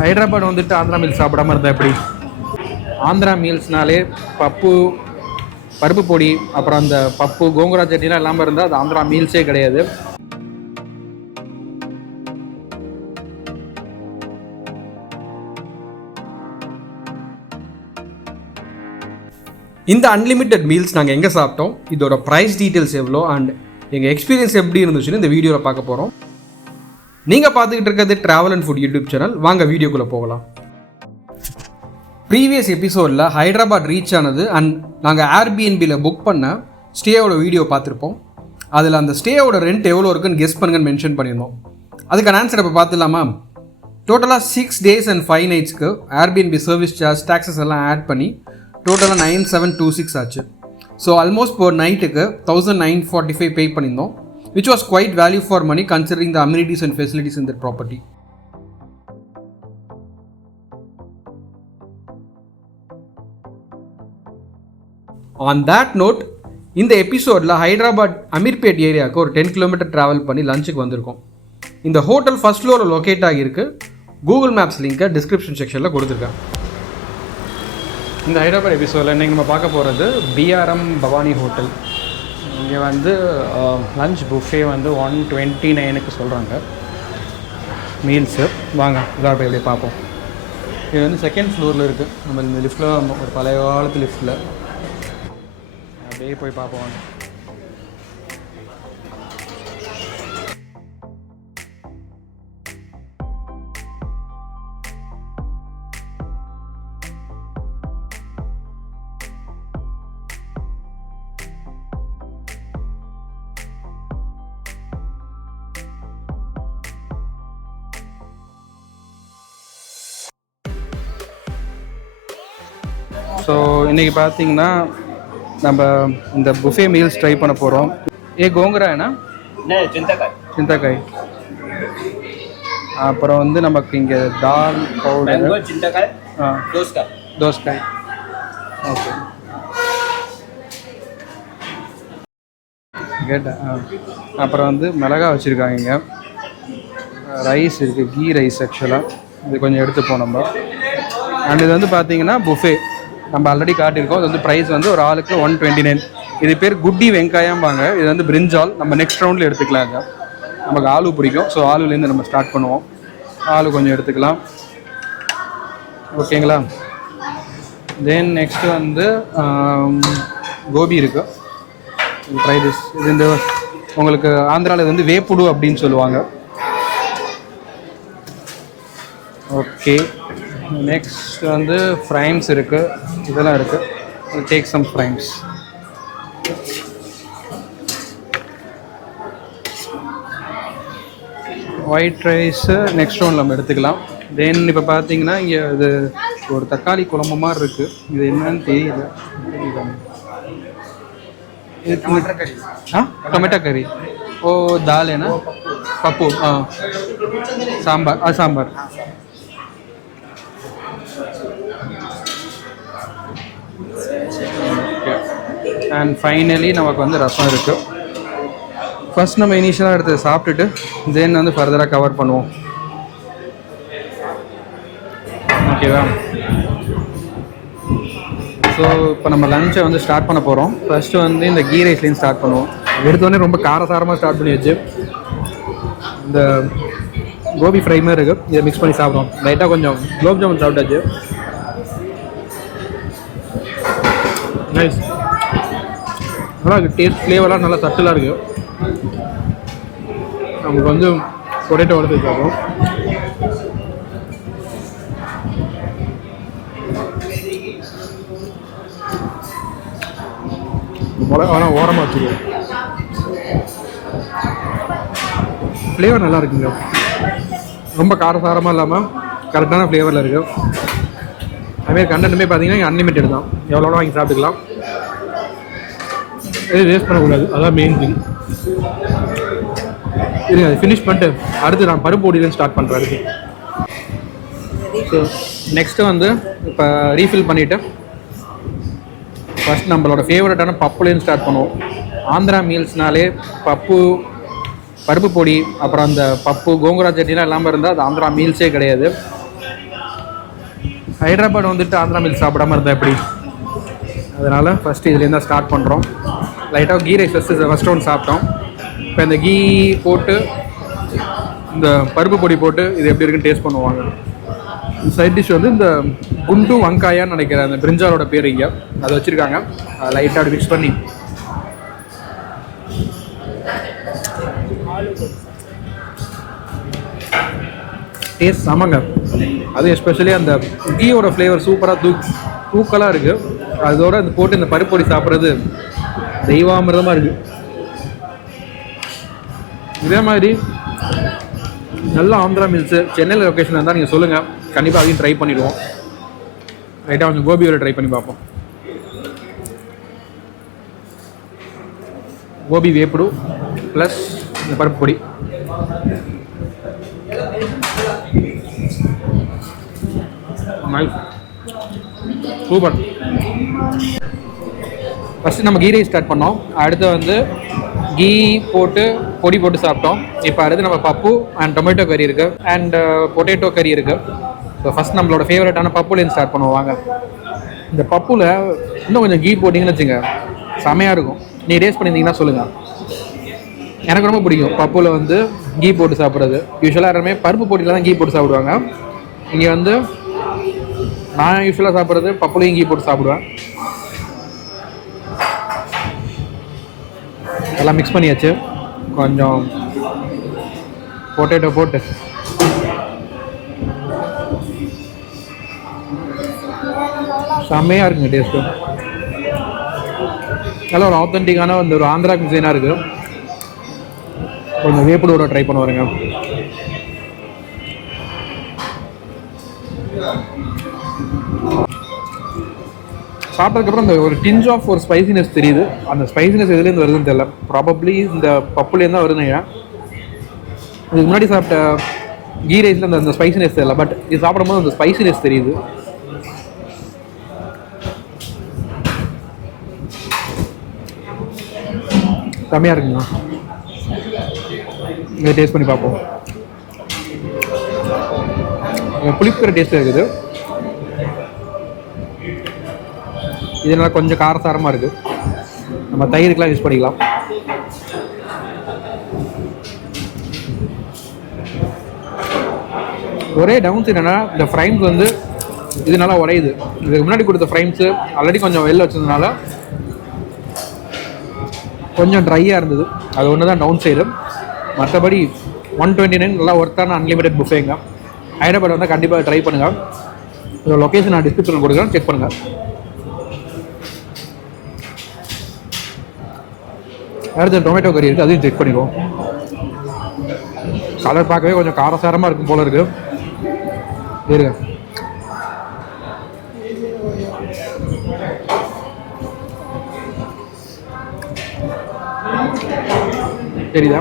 ஹைதராபாத் வந்துட்டு ஆந்திரா மீல்ஸ் சாப்பிடாம இருந்தால் எப்படி? ஆந்திரா மீல்ஸ்னாலே பப்பு, பருப்பு பொடி, அப்புறம் அந்த பப்பு கோங்குரா சட்னிலாம் இல்லாமல் இருந்தால் அது ஆந்திரா மீல்ஸே கிடையாது. இந்த அன்லிமிட்டெட் மீல்ஸ் நாங்கள் எங்கே சாப்பிட்டோம், இதோட ப்ரைஸ் டீட்டெயில்ஸ் எவ்வளோ அண்ட் எங்கள் எக்ஸ்பீரியன்ஸ் எப்படி இருந்துச்சுன்னு இந்த வீடியோவில் பார்க்க போகிறோம். நீங்கள் பார்த்துக்கிட்டு இருக்கிறது travel and food YouTube channel. வாங்க வீடியோக்குள்ளே போகலாம். ப்ரீவியஸ் எபிசோடில் ஹைதராபாத் ரீச் ஆனது அண்ட் நாங்கள் ஏர்பிஎன்பியில் புக் பண்ண ஸ்டேயோட வீடியோ பார்த்துருப்போம். அதில் அந்த ஸ்டேயோட ரெண்ட் எவ்வளோ இருக்குன்னு கெஸ் பண்ணுங்கன்னு மென்ஷன் பண்ணியிருந்தோம். அதுக்கான ஆன்சர் இப்போ பார்த்துலாமா? டோட்டலாக 6 days and 5 nights Airbnb service charge taxes எல்லாம் ஆட் பண்ணி டோட்டலாக 9726 ஆச்சு. ஸோ ஆல்மோஸ்ட் ஒரு நைட்டுக்கு 1945 பே பண்ணியிருந்தோம், which was quite value for money considering the amenities and facilities in that property. On that note, இந்த எபிசோடில் ஹைதராபாத் அமீர்பேட் ஏரியாவுக்கு ஒரு 10 kilometer ட்ராவல் பண்ணி லஞ்சுக்கு வந்திருக்கோம். இந்த ஹோட்டல் ஃபர்ஸ்ட் ஃப்ளோரில் லொக்கேட் ஆகியிருக்கு. கூகுள் மேப்ஸ் லிங்கை டிஸ்கிரிப்ஷன் செக்ஷனில் கொடுத்துருக்கேன். இந்த ஹைதராபாத் எபிசோடில் இன்றைக்கி நம்ம பார்க்க போகிறது பிஆர்எம் பவானி ஹோட்டல். இங்கே வந்து லஞ்ச் புஃபே வந்து 129க்கு சொல்கிறாங்க மீல்ஸு. வாங்க இதாக போய் எப்படி பார்ப்போம். இது வந்து செகண்ட் ஃப்ளோரில் இருக்குது. நம்ம இந்த லிஃப்ட்டில் ஒரு பழைய காலத்து லிஃப்ட்டில் அப்படியே போய் பார்ப்போம். வாங்க. ஸோ இன்றைக்கி பார்த்தீங்கன்னா நம்ம இந்த புஃபே மீல்ஸ் ட்ரை பண்ண போகிறோம். கோங்குரா என்ன சிந்தக்காய், அப்புறம் வந்து நமக்கு இங்கே தால் பவுடர், தோசைக்காய். ஓகே கேட்டேன். அப்புறம் வந்து மிளகா வச்சுருக்காங்க. இங்கே ரைஸ் இருக்குது, கீ ரைஸ். ஆக்சுவலாக இது கொஞ்சம் எடுத்துப்போம் நம்ம. அண்ட் இது வந்து பார்த்தீங்கன்னா புஃபே நம்ம ஆல்ரெடி காட்டியிருக்கோம். இது வந்து ப்ரைஸ் வந்து ஒரு ஆளுக்கு 129. இது பேர் குட்டி வெங்காயம்பாங்க. இது வந்து பிரிஞ்சால். நம்ம நெக்ஸ்ட் ரவுண்டில் எடுத்துக்கலாம். இது நமக்கு ஆலு பிடிக்கும், ஸோ ஆலுலேருந்து நம்ம ஸ்டார்ட் பண்ணுவோம். ஆலு கொஞ்சம் எடுத்துக்கலாம். ஓகேங்களா? தென் நெக்ஸ்ட்டு வந்து கோபி இருக்குது. Try this. இது இந்த உங்களுக்கு ஆந்திராவில் இது வந்து வேப்புடு அப்படின்னு சொல்லுவாங்க. ஓகே, நெக்ஸ்ட் வந்து ஃப்ரைம்ஸ் இருக்குது. இதெல்லாம் இருக்குது. Take some fryums. White rice next ஒன்று நம்ம எடுத்துக்கலாம். தென் இப்போ பார்த்தீங்கன்னா இங்கே இது ஒரு தக்காளி குழம்பு மாதிரி இருக்குது. இது என்னன்னு தெரியல. இது டொமேட்டோ கறி. ஓ தால் ஏன்னா பப்பு. சாம்பார். சாம்பார். அண்ட் ஃபைனலி நமக்கு வந்து ரசம் இருக்குது. ஃபர்ஸ்ட் நம்ம இனிஷியலாக எடுத்து சாப்பிட்டுட்டு தென் வந்து ஃபர்தராக கவர் பண்ணுவோம். ஓகேவா? ஸோ இப்போ நம்ம லஞ்சை வந்து ஸ்டார்ட் பண்ண போகிறோம். ஃபர்ஸ்ட்டு வந்து இந்த கீ ரைஸ்லேருந்து ஸ்டார்ட் பண்ணுவோம். எடுத்தோடனே ரொம்ப காரசாரமாக ஸ்டார்ட் பண்ணி வச்சு இந்த கோபி ஃப்ரை மாதிரி இருக்குது. இதை மிக்ஸ் பண்ணி சாப்பிடுவோம். லைட்டாக கொஞ்சம் குலோப் ஜாமுன் சாப்பிட்டாச்சு. நைஸ். நல்லா இருக்குது. டேஸ்ட் ஃப்ளேவராக நல்லா சட்டிலாக இருக்குது. நமக்கு வந்து பொட்டேட்டோ எடுத்து சாப்பிடும். மிளகாலாம் ஓரமாக வச்சுருக்கோம். ஃப்ளேவர் நல்லா இருக்குங்க. ரொம்ப காரசாரமாக இல்லாமல் கரெக்டான ஃப்ளேவரில் இருக்குது. அதுமாரி கண்டென்ட்டுமே பார்த்தீங்கன்னா இங்கே அன்லிமிட்டட் தான். எவ்வளோ வாங்கி சாப்பிட்டுக்கலாம். எதுவும் வேஸ்ட் பண்ணக்கூடாது, அதான் மெயின் திங். இருங்க, அது ஃபினிஷ் பண்ணிட்டு அடுத்து நான் பருப்பு பொடியிலேருந்து ஸ்டார்ட் பண்ணுறேன். அதுக்கு ஸோ நெக்ஸ்ட்டு வந்து இப்போ ரீஃபில் பண்ணிவிட்டு ஃபஸ்ட் நம்மளோட ஃபேவரட்டான பப்புலேருந்து ஸ்டார்ட் பண்ணுவோம். ஆந்திரா மீல்ஸ்னாலே பப்பு, பருப்பு பொடி, அப்புறம் அந்த பப்பு கோங்குரா சட்னிலாம் இல்லாமல் இருந்தால் அது ஆந்திரா மீல்ஸே கிடையாது. ஹைதராபாத் வந்துட்டு ஆந்திரா மீல் சாப்பிடாம இருந்தால் எப்படி? அதனால் ஃபஸ்ட்டு இதுலேருந்து தான் ஸ்டார்ட் பண்ணுறோம். லைட்டாக கீ ரைஸ் ஃபஸ்ட்டு ஒன்று சாப்பிட்டோம். இப்போ இந்த கீ போட்டு இந்த பருப்பு பொடி போட்டு இது எப்படி இருக்குன்னு டேஸ்ட் பண்ணுவாங்க. சைட் டிஷ் வந்து இந்த குண்டு வங்காயான்னு நினைக்கிறேன், அந்த பிரிஞ்சாலோட பேர் இங்கே அதை வச்சுருக்காங்க. லைட்டாக அப்படி மிக்ஸ் பண்ணி டேஸ்ட் செமங்க. அது எஸ்பெஷலி அந்த கீயோட ஃப்ளேவர் சூப்பராக தூக்கலாக இருக்குது. அதோட இந்த போட்டு இந்த பருப்பு பொடி சாப்பிட்றது தெய்வாமிரதமாக இருக்குது. இதே மாதிரி நல்ல ஆந்திரா மீல்ஸு சென்னையில் லொக்கேஷன் இருந்தால் நீங்கள் சொல்லுங்கள், கண்டிப்பாக அதையும் ட்ரை பண்ணிவிடுவோம். ரைட்டாக கொஞ்சம் கோபியோட ட்ரை பண்ணி பார்ப்போம். கோபி வேப்புடு ப்ளஸ் இந்த பருப்பு பொடி. சூப்பர். ஃபஸ்ட்டு நம்ம கீ ரைஸ் ஸ்டார்ட் பண்ணோம். அடுத்து வந்து கீ போட்டு பொடி போட்டு சாப்பிட்டோம். இப்போ அடுத்து நம்ம பப்பு அண்ட் டொமேட்டோ கறி இருக்குது அண்ட் பொட்டேட்டோ கறி இருக்குது. ஸோ ஃபஸ்ட் நம்மளோட ஃபேவரட்டான பப்புலேருந்து ஸ்டார்ட் பண்ணுவோம் வாங்க. இந்த பப்புவில் இன்னும் கொஞ்சம் கீ போட்டிங்கன்னு வச்சுங்க, செமையாக இருக்கும். நீ டேஸ்ட் பண்ணியிருந்தீங்கன்னா சொல்லுங்கள். எனக்கு ரொம்ப பிடிக்கும் பப்புவில் வந்து கீ போட்டு சாப்பிட்றது. யூஸ்வலாக எல்லாருமே பருப்பு பொடியில் தான் கீ போட்டு சாப்பிடுவாங்க. இங்கே வந்து நான் யூஸ்வலாக சாப்பிட்றது பப்புலையும் கீ போட்டு சாப்பிடுவேன். எல்லாம் மிக்ஸ் பண்ணியாச்சு. கொஞ்சம் பொட்டேட்டோ போட்டு செம்மையாக இருக்குங்க டேஸ்ட்டு. நல்லா ஒரு ஆத்தென்டிக்கான அந்த ஒரு ஆந்திரா குசைனாக இருக்குது. கொஞ்சம் வேப்புடோட ட்ரை பண்ண வரேங்க. சாப்பிட்டதுக்கப்புறம் அந்த ஒரு டிஞ்ச் ஆஃப் ஒரு ஸ்பைசினஸ் தெரியுது. அந்த ஸ்பைசினஸ் எதுலேருந்து வருதுன்னு தெரியல. ப்ராபப்ளி இந்த பப்புலேருந்து தான் வருதுங்க. இதுக்கு முன்னாடி சாப்பிட்ட கீ ரைஸில் அந்த ஸ்பைசினஸ் தெரியல, பட் இது சாப்பிடும்போது அந்த ஸ்பைசினஸ் தெரியுது. செம்மையாக இருக்குங்க. இதை டேஸ்ட் பண்ணி பார்ப்போம். புளிப்புற டேஸ்ட் இருக்குது. இதனால் கொஞ்சம் காரசாரமாக இருக்குது. நம்ம தயிருக்கெலாம் யூஸ் பண்ணிக்கலாம். ஒரே டவுன்ஸ் என்னென்னா இந்த ஃப்ரைம்ஸ் வந்து இது நல்லா உரையுது. இதுக்கு முன்னாடி கொடுத்த ஃப்ரைம்ஸு ஆல்ரெடி கொஞ்சம் வெளில வச்சதுனால கொஞ்சம் ட்ரையாக இருந்தது. அது ஒன்று தான் டவுன் சைடு. மற்றபடி 129 நல்லா ஒர்த்தான அன்லிமிட்டட் புஃபேங்க. ஹைதராபாத் வந்தால் கண்டிப்பாக ட்ரை பண்ணுங்கள். இதோட லொக்கேஷன் நான் டிஸ்கிரிப்ஷனில் கொடுக்குறேன், செக் பண்ணுங்கள். அடுத்து டொமேட்டோ கறி இருக்குது, அதையும் செக் பண்ணிடுவோம். கலர் பார்க்கவே கொஞ்சம் காரசாரமாக இருக்கும் போல இருக்குது. இருங்க, தெரியுதா?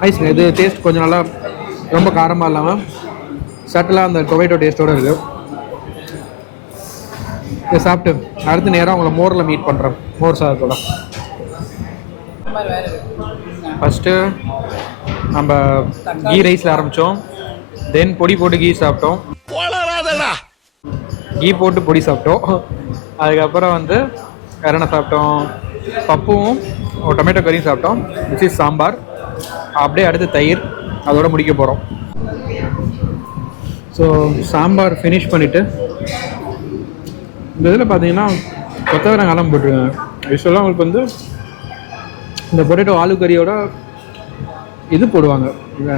நைஸ்ங்க. இது டேஸ்ட் கொஞ்சம் நல்லா ரொம்ப காரமாக இல்லாமல் சட்டிலாக அந்த டொமேட்டோ டேஸ்ட்டோடு இருக்குது. இதை சாப்பிட்டு அடுத்த நேரம் அவங்கள மோரில் மீட் பண்ணுறேன், மோர் சாதத்தோட. ஃபஸ்ட்டு நம்ம கீ ரைஸில் ஆரம்பித்தோம். தென் பொடி போட்டு கீ சாப்பிட்டோம். கீ போட்டு பொடி சாப்பிட்டோம். அதுக்கப்புறம் வந்து வேறு என்ன சாப்பிட்டோம்? பப்பும் டொமேட்டோ கறியும் சாப்பிட்டோம். Which is sambar. அப்படியே அடுத்து தயிர், அதோடு முடிக்க போகிறோம். ஸோ சாம்பார் ஃபினிஷ் பண்ணிவிட்டு இந்த இதில் பார்த்தீங்கன்னா கொத்தவரங்காலாம் போட்டிருக்காங்க. யூஸ்வலாக அவங்களுக்கு வந்து இந்த பொட்டேட்டோ ஆலு கறியோட இது போடுவாங்க,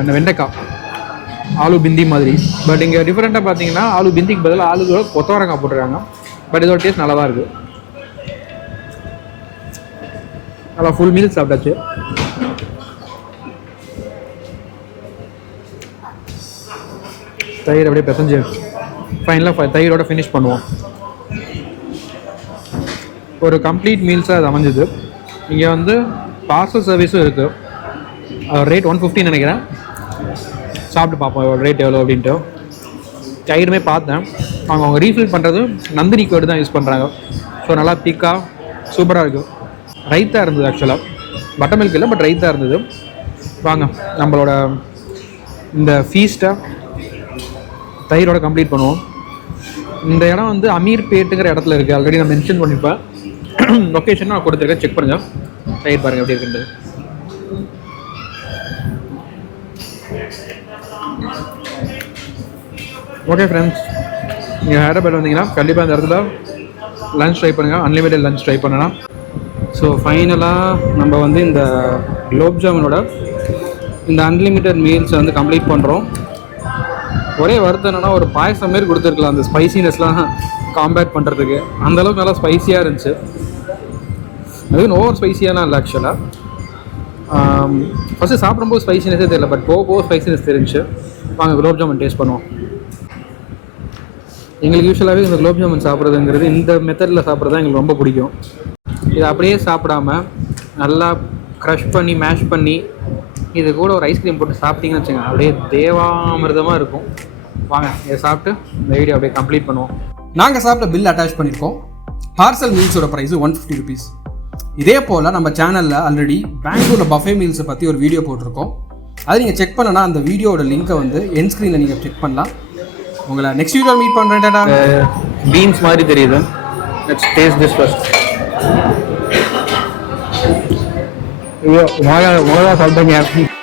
அந்த வெண்டைக்காய் ஆலு பிந்தி மாதிரி. பட் இங்கே டிஃப்ரெண்ட்டாக பார்த்தீங்கன்னா ஆலு பிந்திக்கு பதிலாக ஆலுகளோட கொத்தவரங்காய் போட்டுருக்காங்க. பட் இதோட டேஸ்ட் நல்லா தான் இருக்குது. நல்லா ஃபுல் மீல் சாப்பிட்டாச்சு. தயிர் அப்படியே பிசைஞ்சு ஃபைனலாக தயிரோட ஃபினிஷ் பண்ணுவோம். ஒரு கம்ப்ளீட் மீல்ஸாக அது அமைஞ்சுது. இங்கே வந்து பார்சல் சர்வீஸும் இருக்குது. ரேட் 150 நினைக்கிறேன். சாப்பிட்டு பார்ப்போம் ரேட் எவ்வளோ அப்படின்ட்டு. தயிருமே பார்த்தேன். அவங்க ரீஃபில் பண்ணுறது நந்தினி கேர்டு தான் யூஸ் பண்ணுறாங்க. ஸோ நல்லா திக்காக சூப்பராக இருக்குது. ரைத்தாக இருந்தது. ஆக்சுவலாக பட்டர் மில்க் இல்லை, பட் ரைத்தாக இருந்தது. வாங்க நம்மளோட இந்த ஃபீஸ்ட்டை தயிரோட கம்ப்ளீட் பண்ணுவோம். இந்த இடம் வந்து அமீர்பேட்டுங்கிற இடத்துல இருக்குது. ஆல்ரெடி நான் மென்ஷன் பண்ணிப்பேன். லொக்கேஷன் நான் கொடுத்துருக்கேன், செக் பண்ணுங்கள். தயிர் பாருங்கள் எப்படி இருக்குன்றது. ஓகே ஃப்ரெண்ட்ஸ், நீங்கள் ஹைதராபாத் வந்தீங்கன்னா கண்டிப்பாக இந்த இடத்துல லன்ச் ட்ரை பண்ணுங்கள். அன்லிமிட்டட் லன்ச் ட்ரை பண்ணலாம். ஸோ ஃபைனலாக நம்ம வந்து இந்த குலோப் ஜாமுனோட இந்த அன்லிமிட்டட் மீல்ஸை வந்து கம்ப்ளீட் பண்ணுறோம். ஒரே வருத்தம் என்னென்னா ஒரு பாயசம் மாரி கொடுத்துருக்கலாம் அந்த ஸ்பைசினஸ்லாம் காம்பேட் பண்ணுறதுக்கு. அந்தளவுக்கு நல்லா ஸ்பைஸியாக இருந்துச்சு. அதுவும் ஓவர் ஸ்பைஸியாலாம் இல்லை ஆக்சுவலாக. ஃபஸ்ட்டு சாப்பிடும்போது ஸ்பைசினஸே தெரியல, பட் போக போக ஸ்பைசினஸ் தெரிஞ்சு. வாங்க குலோப் ஜாமுன் டேஸ்ட் பண்ணுவோம். எங்களுக்கு யூஸ்வலாகவே இந்த குலோப் ஜாமுன் சாப்பிட்றதுங்கிறது இந்த மெத்தடில் சாப்பிட்றது தான் எங்களுக்கு ரொம்ப பிடிக்கும். இதை அப்படியே சாப்பிடாம நல்லா க்ரஷ் பண்ணி மேஷ் பண்ணி இது கூட ஒரு ஐஸ்கிரீம் போட்டு சாப்பிட்டீங்கன்னு வச்சுங்க, அப்படியே தேவாமிர்தமாக இருக்கும். வாங்க இதை சாப்பிட்டு இந்த வீடியோ அப்படியே கம்ப்ளீட் பண்ணுவோம். நாங்கள் சாப்பிட்ட பில் அட்டாச் பண்ணியிருக்கோம். பார்சல் மீல்ஸோட ப்ரைஸு 150 rupees. இதே போல் நம்ம சேனலில் ஆல்ரெடி பெங்களூரில் பஃபே மீல்ஸை பற்றி ஒரு வீடியோ போட்டிருக்கோம். அது நீங்கள் செக் பண்ணனா அந்த வீடியோட லிங்க்கை வந்து என் ஸ்க்ரீனில் நீங்கள் செக் பண்ணலாம். உங்களை நெக்ஸ்ட் வீடியோ மீட் பண்ணுறேன். பீன்ஸ் மாதிரி தெரியுது. Let's taste this first. ஐயோ மிளகா சாப்பிட்டேங்க.